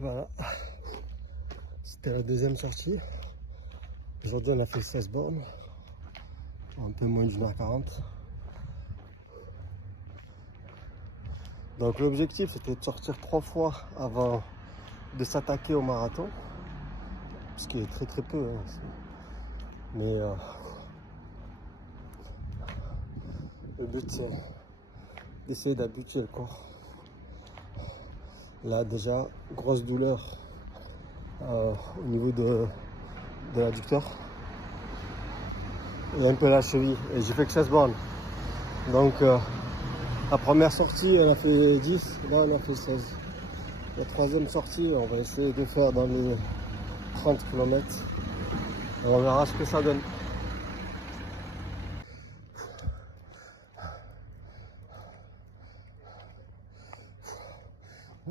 Voilà, c'était la deuxième sortie. Aujourd'hui on a fait 16 bornes, un peu moins d'1h40. Donc l'objectif c'était de sortir 3 fois avant de s'attaquer au marathon, ce qui est très peu, hein, mais le but c'est d'essayer d'habituer le corps. Là déjà, grosse douleur au niveau de l'adducteur et un peu la cheville, et j'ai fait que 16 bornes. Donc la première sortie elle a fait 10, là on a fait 16. La troisième sortie on va essayer de faire dans les 30 km et on verra ce que ça donne.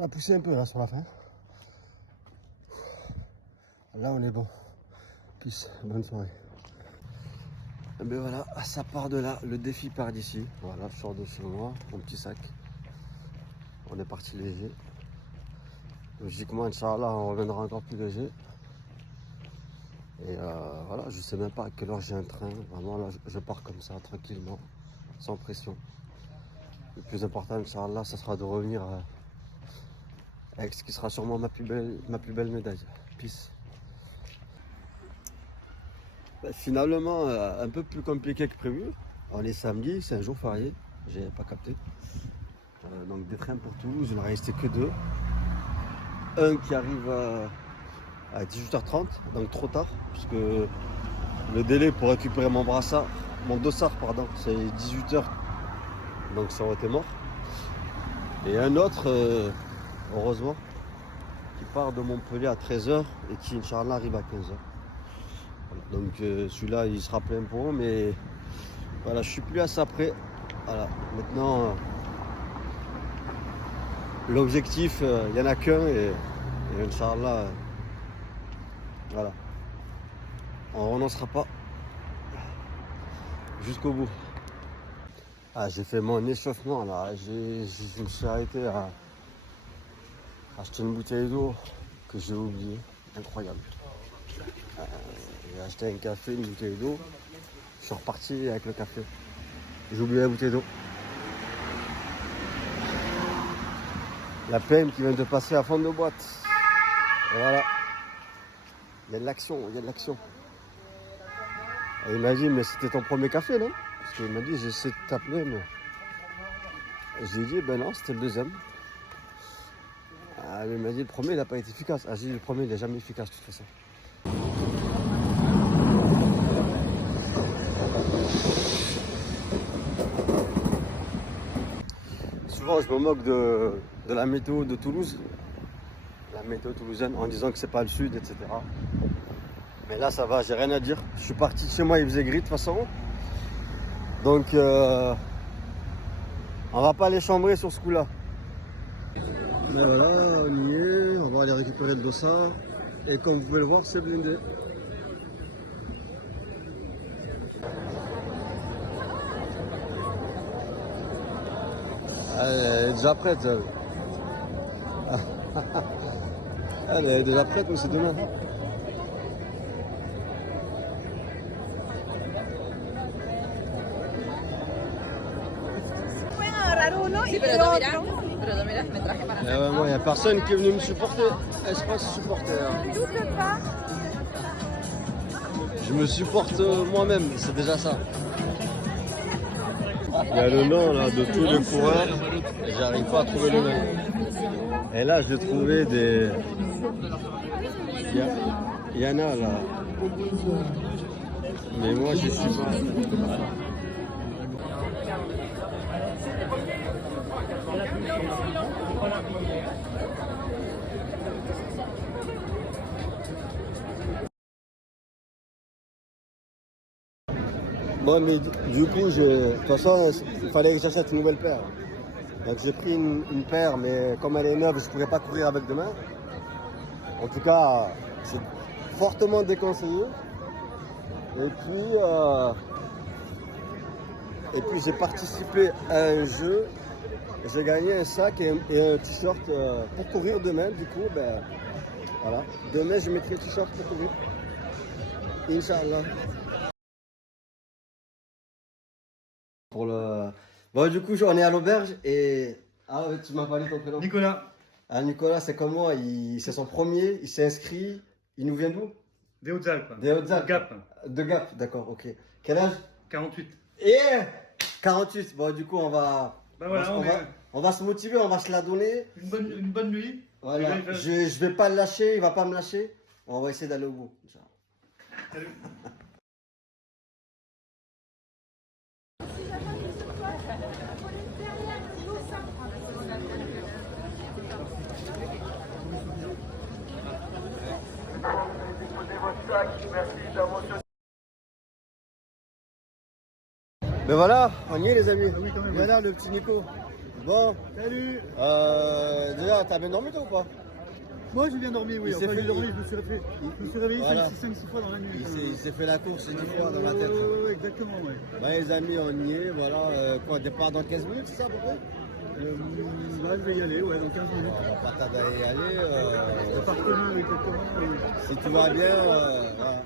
On a poussé un peu là sur la fin. Là on est bon. Peace, bonne soirée. Et ben voilà, ça part de là, le défi part d'ici. Voilà, je sors de chez moi, mon petit sac. On est parti léger. Logiquement, Inch'Allah, on reviendra encore plus léger. Et voilà, je sais même pas à quelle heure j'ai un train. Vraiment là, je pars comme ça, tranquillement, sans pression. Le plus important, Inch'Allah, ça sera de revenir avec ce qui sera sûrement ma plus belle médaille. Peace. Finalement, un peu plus compliqué que prévu. On est samedi, c'est un jour férié, j'ai pas capté. Donc des trains pour Toulouse, il n'en restait que 2. Un qui arrive à 18h30, donc trop tard, puisque le délai pour récupérer mon dossard, pardon, c'est 18h, donc ça aurait été mort. Et un autre, heureusement, qui part de Montpellier à 13h et qui, Inch'Allah, arrive à 15h. Donc celui-là il sera plein pour eux, mais voilà, je suis plus à ça près. Voilà, maintenant l'objectif il n'y en a qu'un et Inch'Allah voilà, on renoncera pas jusqu'au bout. J'ai fait mon échauffement là, je me suis arrêté à acheter une bouteille d'eau que j'ai oublié, incroyable. J'ai acheté un café, une bouteille d'eau. Je suis reparti avec le café. J'ai oublié la bouteille d'eau. La PM qui vient de passer à fond de boîte. Et voilà. Il y a de l'action, il y a de l'action. Et il m'a dit, mais c'était ton premier café, non? Parce qu'il m'a dit, j'ai essayé de t'appeler, mais... Et j'ai dit, ben non, c'était le deuxième. Il m'a dit, le premier, il n'a pas été efficace. J'ai dit, le premier, il n'est jamais efficace, de toute façon. Souvent, je me moque de la météo de Toulouse, la météo toulousaine, en disant que c'est pas le sud, etc. Mais là, ça va, j'ai rien à dire. Je suis parti de chez moi, il faisait gris de toute façon. Donc, on va pas les chambrer sur ce coup-là. Mais voilà, on y est, on va aller récupérer le dossard. Et comme vous pouvez le voir, c'est blindé. Elle est déjà prête. Elle est déjà prête, mais c'est demain. Moi, il n'y a personne qui est venu me supporter. Espace supporter. Je me supporte moi-même, c'est déjà ça. Il y a le nom là, de tous les coureurs et j'arrive pas à trouver le nom. Et là, je l'ai trouvé des... Il y en a là. Mais moi, je suis pas... Bon, mais du coup, de toute façon, il fallait que j'achète une nouvelle paire. Donc j'ai pris une paire, mais comme elle est neuve, je ne pourrais pas courir avec demain. En tout cas, c'est fortement déconseillé. Et puis j'ai participé à un jeu J'ai gagné un sac et un t-shirt pour courir demain. Du coup, ben voilà. Demain, je mettrai le t-shirt pour courir. Inch'Allah. Pour le... Bon, du coup, on est à l'auberge et... Ah ouais, tu m'as pas dit ton prénom? Nicolas. Ah, Nicolas, c'est comme moi, c'est son premier, il s'est inscrit. Il nous vient d'où? Des Hautes-Alpes. Des Hautes-Alpes. Gap. De Gap, d'accord, ok. Quel âge? 48. Et 48. Bon, du coup, on va... Bah voilà, on va se motiver, on va se la donner. Une bonne nuit. Voilà, je vais pas le lâcher, il va pas me lâcher. On va essayer d'aller au bout. Salut. Ben voilà, on y est les amis. Ah oui, quand même. Voilà le petit Nico. Bon, Salut. déjà, t'as bien dormi toi ou pas? Moi j'ai bien dormi, oui. Il s'est fait- je me suis réveillé Voilà. 5-6 fois dans la nuit. Il s'est fait la course 10 fois dans la tête. Oui, exactement, ouais. Ben les amis, on y est. Voilà, quoi, départ dans 15 minutes, c'est ça à peu près? Là, je vais y aller, ouais, dans 15 minutes. On va pas tarder à y aller. Appartement, exactement. Si tout va bien, voilà.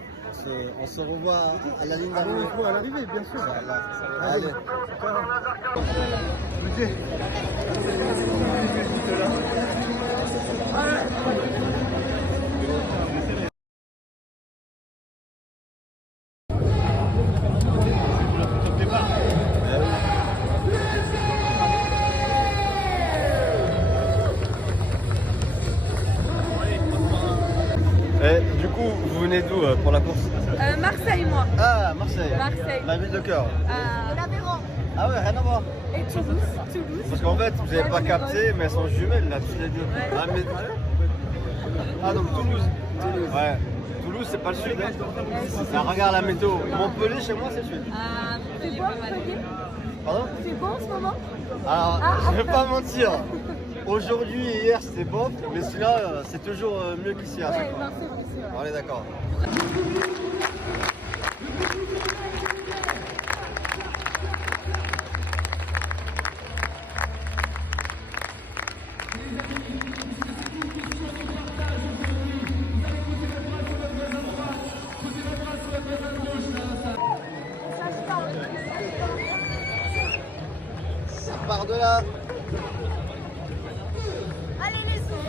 On se revoit à la ligne d'arrivée. On se voit à l'arrivée, bien sûr. Voilà. Allez. Du coup, vous venez d'où pour la course? Marseille, moi. Ah, Marseille. Marseille. La ville de cœur. L'Aveyron. Ah ouais, rien à voir. Et Toulouse. Parce qu'en fait, vous n'avez pas capté, mais elles sont jumelles là, toutes les deux. Ouais. Ah, donc Toulouse. Ouais. Toulouse, c'est pas le sud. Hein. Ah, regarde la météo. Montpellier, chez moi, c'est le sud. C'est beau, Montpellier? Pardon? C'est beau en ce moment? Alors, je vais pas mentir. Aujourd'hui et hier, c'était bof, mais celui-là, c'est toujours mieux qu'ici à chaque fois. Non, c'est vrai, c'est vrai. On est d'accord. Ça part de là. Allez, les sous.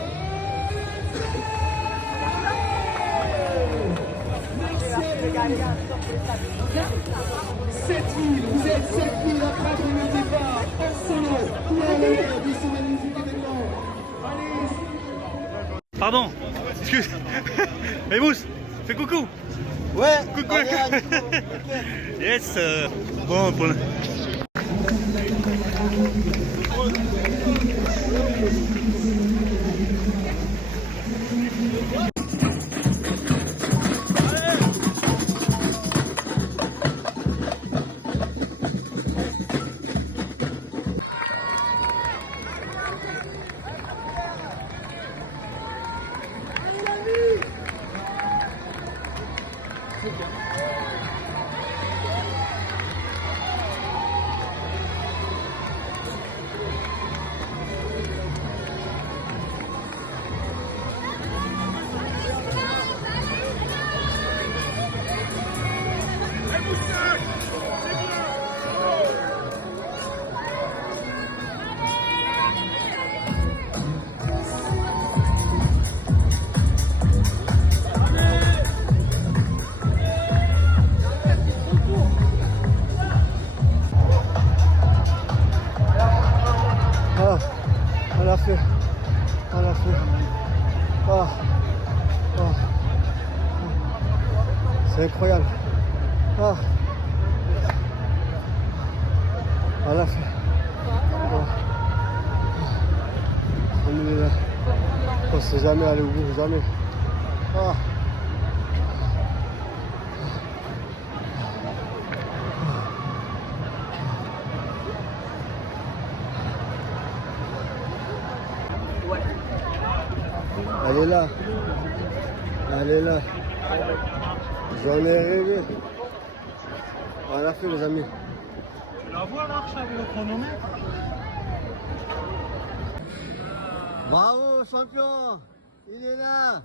Vous êtes 7000 à battre le départ en solo pour l'honneur de ce magnifique événement. Allez. Pardon. Excuse. Mais Mousse, fais coucou. Ouais, Coucou. allez, Yes. Bon, pour le... Ah, on l'a fait. On l'a fait. Ah, ah. C'est incroyable. Ah. On l'a fait. On est là. On ne sait jamais aller au bout, jamais. Ah. Elle est là. Elle est là. J'en ai rêvé. On l'a fait les amis. Tu la vois l'arche avec le chronomètre? Bravo, champion. Il est là.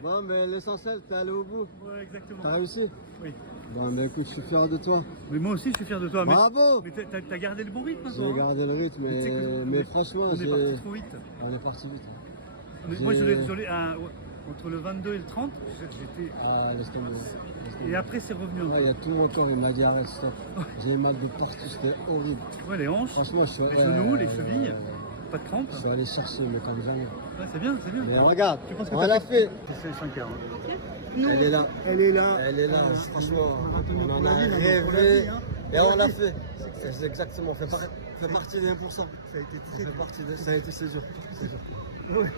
Bon, mais l'essentiel, t'es allé au bout. Ouais, exactement. T'as réussi? Oui. Bon, mais écoute, je suis fier de toi. Mais moi aussi, je suis fier de toi. Bravo. Mais t'as gardé le bon rythme, J'ai toi, hein. gardé le rythme, Mais tu sais que mais franchement, on est parti trop vite. on est parti vite. Mais moi, entre le 22 et le 30, j'étais. Ah, laisse tomber. Laisse tomber. Et après, c'est revenu un Ouais, il y a tout mon corps, il m'a dit arrête, stop. J'ai mal de partout, c'était horrible. peu. Ouais, les hanches, Franchement, je suis les genoux, les chevilles, pas de crampes. Je suis allé chercher, mais comme jamais. Ouais, c'est bien, c'est bien. Mais regarde, Tu penses que on t'as l'a fait. C'est 5 heures. Elle est là. Elle est là. Elle est là, franchement, on en a on l'a rêvé. dit, hein. Et on l'a fait. C'est exactement, fait partie des 1%. Ça a été Ça fait partie de... Ça a été, c'est dur. C'est dur.